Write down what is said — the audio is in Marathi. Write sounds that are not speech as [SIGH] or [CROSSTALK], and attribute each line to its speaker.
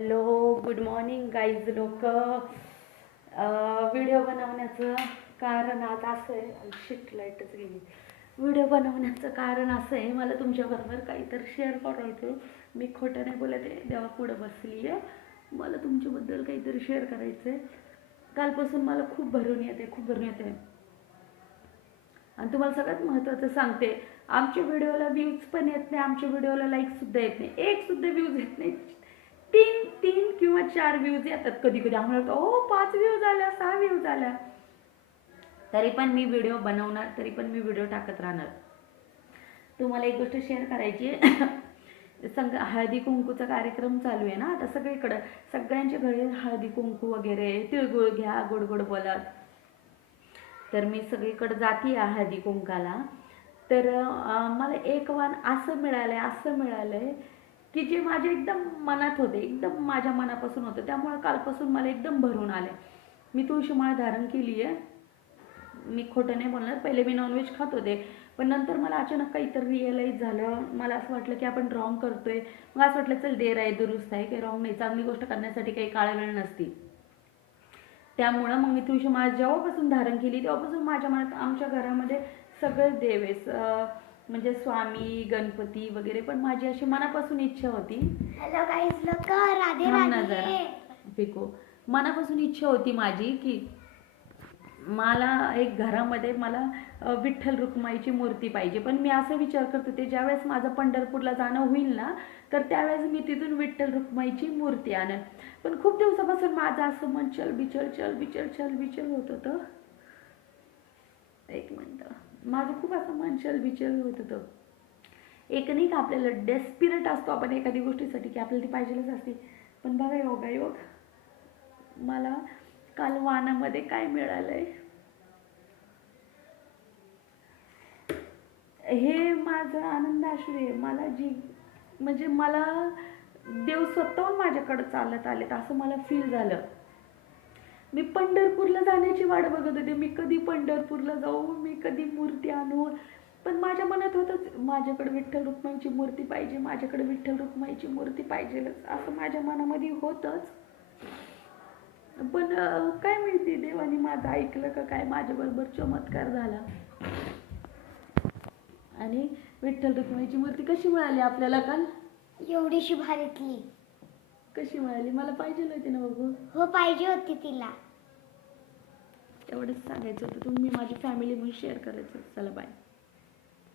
Speaker 1: हॅलो गुड मॉर्निंग गाईज लोक. व्हिडिओ बनवण्याचं कारण आज असं आहे. शिट लाईटच गेली. व्हिडिओ बनवण्याचं कारण असं आहे मला तुमच्याबरोबर काहीतरी शेअर करायचं मी खोटं नाही बोलत आहे देवा पुढं बसली आहे मला तुमच्याबद्दल काहीतरी शेअर करायचं आहे कालपासून मला खूप भरून येते खूप भरून येते. आणि तुम्हाला सगळ्यात महत्त्वाचं सांगते आमच्या व्हिडिओला व्ह्यूज पण येत नाही आमच्या व्हिडिओला लाईकसुद्धा येत नाही. एकसुद्धा व्ह्यूज येत नाही. तीन तीन किंवा चार व्ह्यूज येतात कधी कधी आम्हाला वाटतं ओ पाच व्ह्यूज आल्या सहा व्ह्यूज आल्या तरी पण मी व्हिडिओ बनवणार तरी पण मी व्हिडिओ टाकत राहणार. तुम्हाला एक गोष्ट शेअर करायची आहे. [COUGHS] संग हळदी कुंकूचा कार्यक्रम चालू आहे ना? आता सगळीकडं सगळ्यांच्या घरी हळदी कुंकू वगैरे तिळगुळ घ्या गोड गोड बोलत. तर मी सगळीकडं जाते आहे हळदी कुंकाला. तर मला एक वाण असं मिळालंय असं मिळालंय की जे माझे एकदम मनात होते एकदम माझ्या मनापासून होतं त्यामुळे कालपासून मला एकदम भरून आले. मी तुळशी माळ धारण केली आहे. मी खोटं नाही बोलणार पहिले मी नॉनव्हेज खात होते पण नंतर मला अचानक काहीतरी रिअलाईज झालं. मला असं वाटलं की आपण रॉंग करतोय. मग असं वाटलं चल देर आहे दुरुस्त आहे काही रॉंग नाही चांगली गोष्ट करण्यासाठी काही काळ वेळ नसती. त्यामुळं मग मी तुळशी माळ जेव्हापासून धारण केली तेव्हापासून माझ्या मनात आमच्या घरामध्ये सगळे देव आहे म्हणजे स्वामी गणपती वगैरे पण माझी अशी मनापासून इच्छा होती.
Speaker 2: हॅलो गाईज लोक राधे
Speaker 1: थांब ना
Speaker 2: राधे.
Speaker 1: जरा. पिको मनापासून इच्छा होती माझी की मला एक घरामध्ये मला अ, विठ्ठल रुक्माईची मूर्ती पाहिजे. पण मी असं विचार करत होते ज्यावेळेस माझं पंढरपूरला जाणं होईल ना तर त्यावेळेस मी तिथून विठ्ठल रुक्माईची मूर्ती आणेन. पण खूप दिवसापासून माझं असं मन चल बिचल चल बिचल चल बिचल होत होतं. एक मिनटं. माझं खूप असं मन चल होत होतं. एक नाही का आपल्याला डेस्पिरेट असतो आपण एखादी गोष्टीसाठी की आपल्याला ती पाहिजेलच असते. पण बघा योगा योग मला काल वानामध्ये काय मिळालंय? हे माझं आनंद आश्रू आहे. मला जी म्हणजे मला देव स्वतःहून माझ्याकडे चालत आलेत असं मला फील झालं. मी पंढरपूरला जाण्याची वाट बघत होते. मी कधी पंढरपूरला जाऊ? मी कधी मूर्ती आणू? पण माझ्या मनात होतंच माझ्याकडे विठ्ठल रुक्माईची मूर्ती पाहिजे माझ्याकडे विठ्ठल रुक्माईची मूर्ती पाहिजेलच. असं माझ्या मनामध्ये होतंच. पण काय माहिती देवाने माझं ऐकलं का काय? माझ्याबरोबर चमत्कार झाला. आणि विठ्ठल रुक्माईची मूर्ती कशी मिळाली आपल्याला काल?
Speaker 2: एवढीशी भारीतली
Speaker 1: कशी मिळाली? मला पाहिजे होती ना बघू
Speaker 2: हो पाहिजे होती तिला.
Speaker 1: एवढंच सांगायचं होतं. तुम्ही माझी फॅमिली म्हणून शेअर करायचं. चला बाय